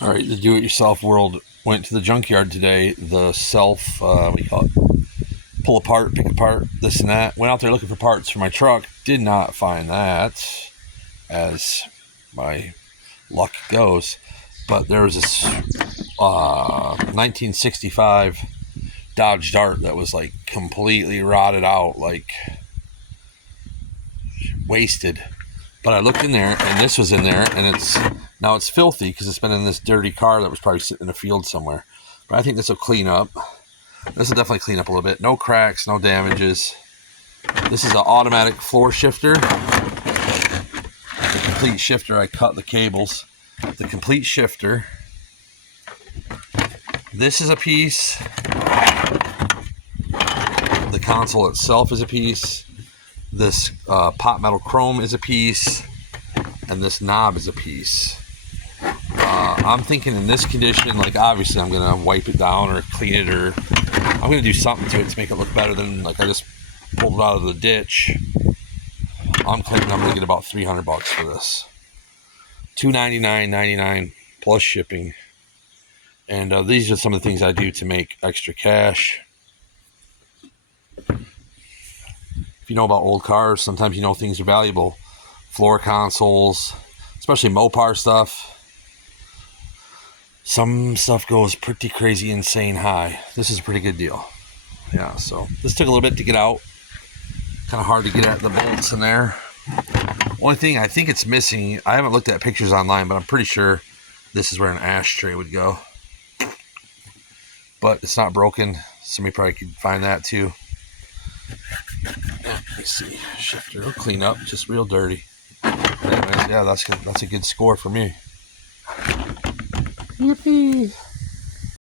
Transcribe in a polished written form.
All right, the do-it-yourself world went to the junkyard today. The self, what do you call it? Pull apart, pick apart, this and that. Went out there looking for parts for my truck. Did not find that, as my luck goes. But there was this 1965 Dodge Dart that was like completely rotted out, like wasted. But I looked in there, and this was in there, and it's filthy because it's been in this dirty car that was probably sitting in a field somewhere. But I think this will clean up. This will definitely clean up a little bit. No cracks, no damages. This is an automatic floor shifter. The complete shifter, I cut the cables. The complete shifter. This is a piece. The console itself is a piece. This pot metal chrome is a piece, and this knob is a piece. I'm thinking in this condition, like obviously I'm gonna wipe it down or clean it, or I'm gonna do something to it to make it look better than like I just pulled it out of the ditch. I'm thinking I'm gonna get about $300 for this. $299.99 plus shipping. And these are some of the things I do to make extra cash. If you know about old cars, sometimes you know things are valuable. Floor consoles, especially Mopar stuff. Some stuff goes pretty crazy, insane high. This is a pretty good deal. Yeah, so this took a little bit to get out. Kind of hard to get at the bolts in there. Only thing I think it's missing, I haven't looked at pictures online, but I'm pretty sure this is where an ashtray would go. But it's not broken. Somebody probably could find that too. Let's see, shifter will clean up, just real dirty. Anyways, yeah, that's a good score for me. Yippee!